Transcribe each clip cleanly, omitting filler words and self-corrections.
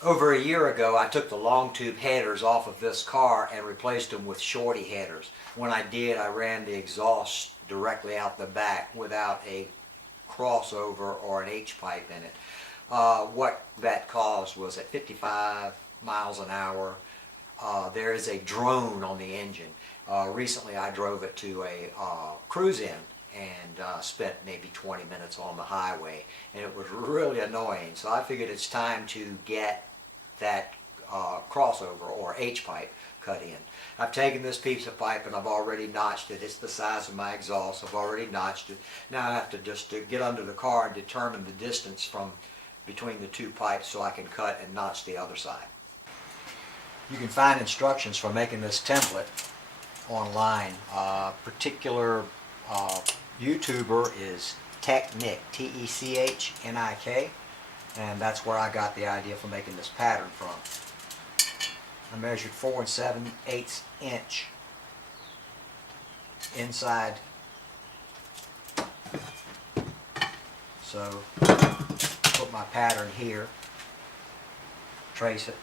Over a year ago, I took the long tube headers off of this car and replaced them with shorty headers. When I did, I ran the exhaust directly out the back without a crossover or an H-pipe in it. What that caused was at 55 miles an hour, there is a drone on the engine. Recently I drove it to a cruise-in and spent maybe 20 minutes on the highway, and it was really annoying. So I figured it's time to get that crossover or H-pipe cut in. I've taken this piece of pipe and I've already notched it. It's the size of my exhaust. I've already notched it. Now I have to just get under the car and determine the distance from between the two pipes so I can cut and notch the other side. You can find instructions for making this template online. Particular YouTuber is Technic, T-E-C-H-N-I-K, and that's where I got the idea for making this pattern from. I measured 4 7/8 inch inside, so put my pattern here, trace it.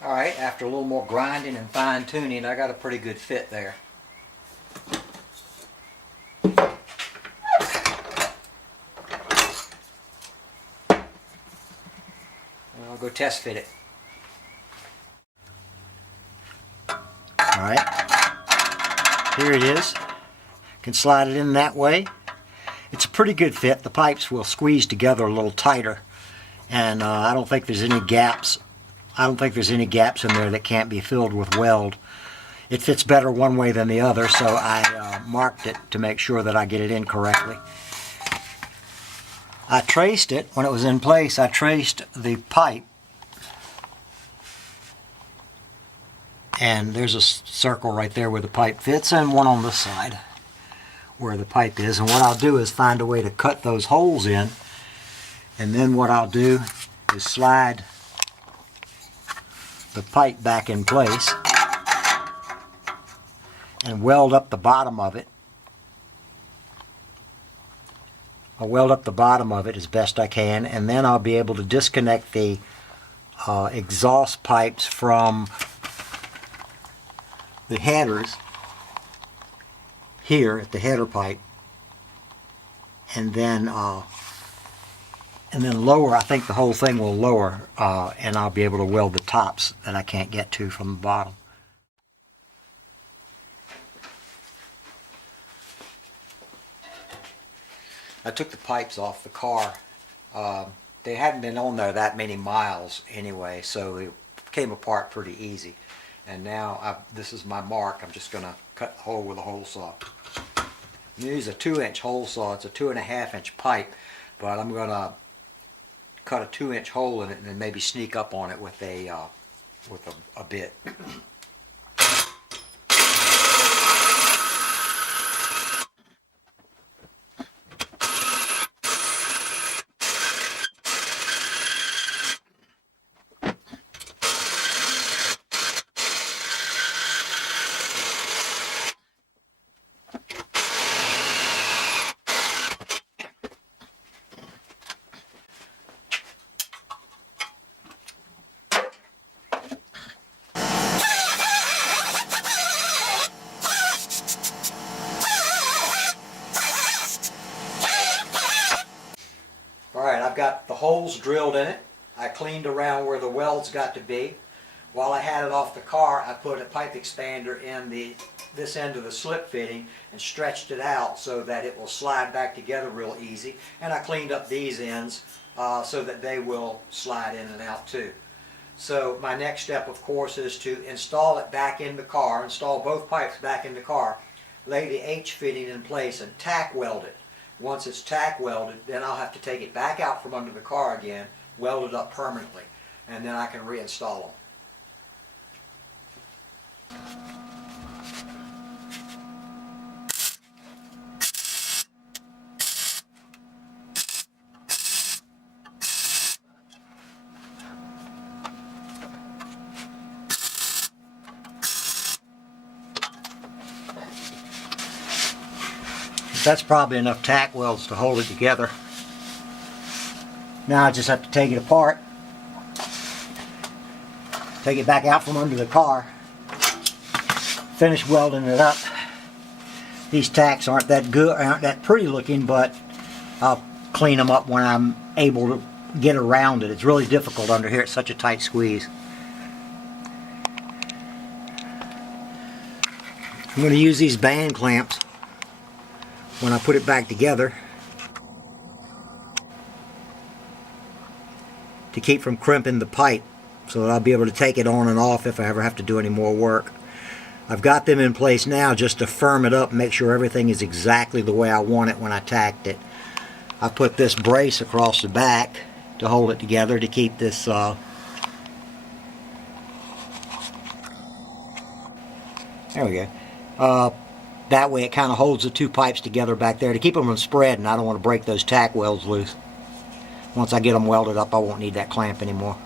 Alright, after a little more grinding and fine tuning, I got a pretty good fit there. I'll go test fit it. Alright, here it is. Can slide it in that way. It's a pretty good fit. The pipes will squeeze together a little tighter, and I don't think there's any gaps. I don't think there's any gaps in there that can't be filled with weld. It fits better one way than the other, so I marked it to make sure that I get it in correctly. I traced it when it was in place. I traced the pipe, and there's a circle right there where the pipe fits, and one on this side where the pipe is. And what I'll do is find a way to cut those holes in, and then what I'll do is slide the pipe back in place and weld up the bottom of it. I'll weld up the bottom of it as best I can, and then I'll be able to disconnect the exhaust pipes from the headers here at the header pipe, and then lower. I think the whole thing will lower, and I'll be able to weld the tops that I can't get to from the bottom. I took the pipes off the car. They hadn't been on there that many miles anyway, so it came apart pretty easy. And now this is my mark. I'm just going to cut the hole with a hole saw. I'm going to use a 2-inch hole saw. It's a 2.5-inch pipe, but I'm going to cut a 2-inch hole in it and then maybe sneak up on it with a bit. Alright, I've got the holes drilled in it. I cleaned around where the welds got to be. While I had it off the car, I put a pipe expander in this end of the slip fitting and stretched it out so that it will slide back together real easy. And I cleaned up these ends so that they will slide in and out too. So my next step, of course, is to install it back in the car, install both pipes back in the car, lay the H fitting in place and tack weld it. Once it's tack welded, then I'll have to take it back out from under the car again, weld it up permanently, and then I can reinstall them. That's probably enough tack welds to hold it together. Now I just have to take it apart, take it back out from under the car, finish welding it up. These tacks aren't that good, aren't that pretty looking, but I'll clean them up when I'm able to get around it. It's really difficult under here. It's such a tight squeeze. I'm going to use these band clamps when I put it back together to keep from crimping the pipe, so that I'll be able to take it on and off if I ever have to do any more work. I've got them in place now just to firm it up and make sure everything is exactly the way I want it when I tacked it. I put this brace across the back to hold it together to keep this there we go. That way it kind of holds the two pipes together back there to keep them from spreading. I don't want to break those tack welds loose. Once I get them welded up, I won't need that clamp anymore.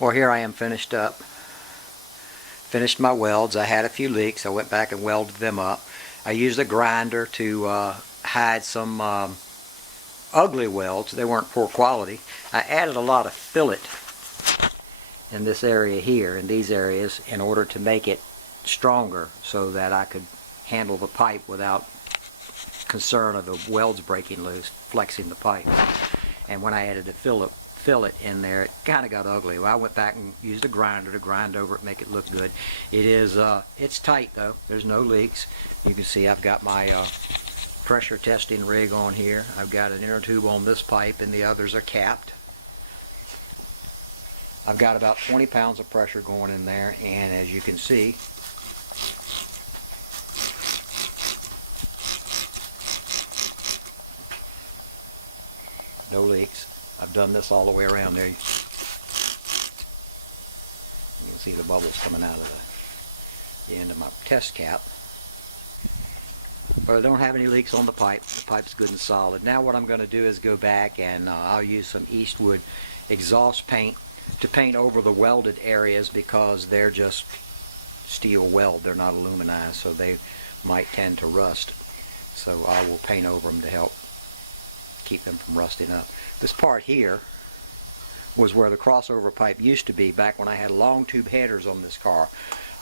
Well, here I am finished up. Finished my welds. I had a few leaks. I went back and welded them up. I used a grinder to hide some ugly welds. They weren't poor quality. I added a lot of fillet in this area here, in these areas, in order to make it stronger so that I could handle the pipe without concern of the welds breaking loose, flexing the pipe. And when I added the fillet in there, it kind of got ugly. Well, I went back and used a grinder to grind over it, make it look good. It is, it's tight though. There's no leaks. You can see I've got my pressure testing rig on here. I've got an inner tube on this pipe and the others are capped. I've got about 20 pounds of pressure going in there, and as you can see, no leaks. I've done this all the way around there. You can see the bubbles coming out of the end of my test cap. But I don't have any leaks on the pipe. The pipe's good and solid. Now what I'm going to do is go back and I'll use some Eastwood exhaust paint to paint over the welded areas, because they're just steel weld. They're not aluminized, so they might tend to rust. So I will paint over them to help keep them from rusting up. This part here was where the crossover pipe used to be back when I had long tube headers on this car.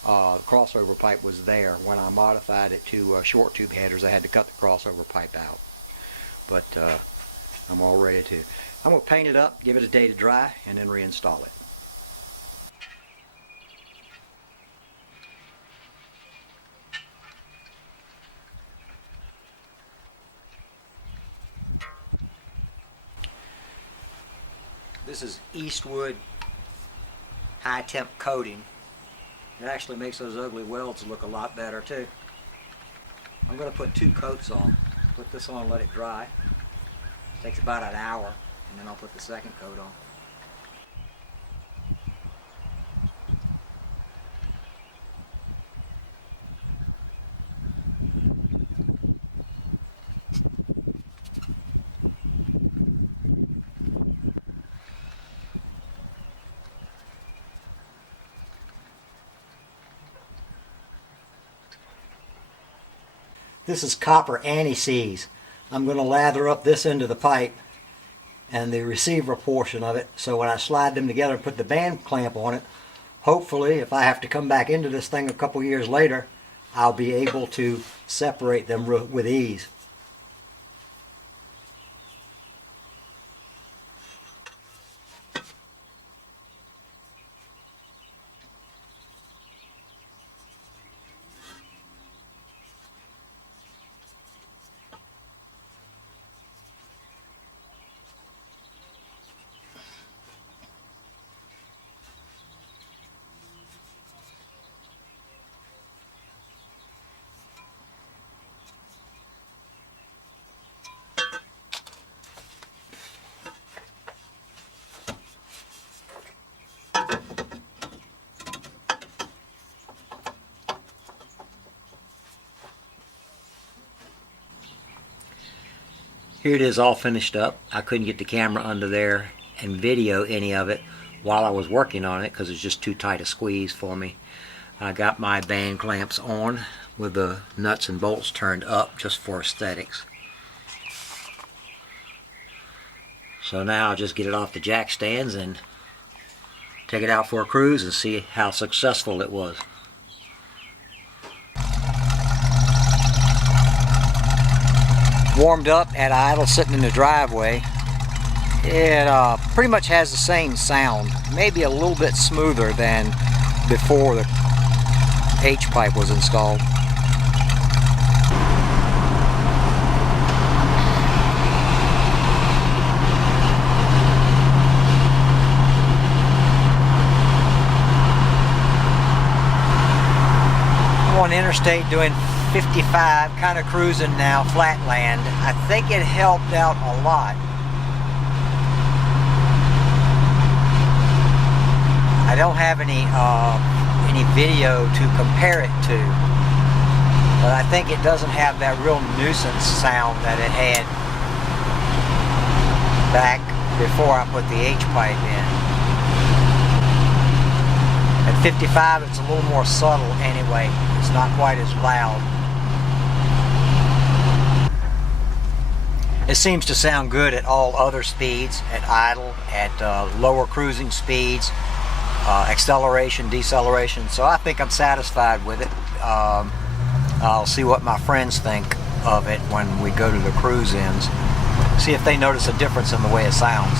The crossover pipe was there. When I modified it to short tube headers, I had to cut the crossover pipe out. But I'm all ready to. I'm going to paint it up, give it a day to dry, and then reinstall it. This is Eastwood high temp coating. It actually makes those ugly welds look a lot better too. I'm going to put 2 coats on. Put this on and let it dry. It takes about an hour, and then I'll put the second coat on. This is copper anti-seize. I'm going to lather up this end of the pipe and the receiver portion of it, so when I slide them together and put the band clamp on it, hopefully if I have to come back into this thing a couple years later, I'll be able to separate them with ease. Here it is all finished up. I couldn't get the camera under there and video any of it while I was working on it because it's just too tight a squeeze for me. I got my band clamps on with the nuts and bolts turned up just for aesthetics. So now I'll just get it off the jack stands and take it out for a cruise and see how successful it was. Warmed up at idle sitting in the driveway. It pretty much has the same sound, maybe a little bit smoother than before the H-pipe was installed. I'm on the interstate doing 55, kind of cruising now, flatland. I think it helped out a lot. I don't have any video to compare it to, but I think it doesn't have that real nuisance sound that it had back before I put the H-pipe in. At 55 it's a little more subtle anyway. It's not quite as loud. It seems to sound good at all other speeds, at idle, at lower cruising speeds, acceleration, deceleration. So I think I'm satisfied with it. I'll see what my friends think of it when we go to the cruise ins. See if they notice a difference in the way it sounds.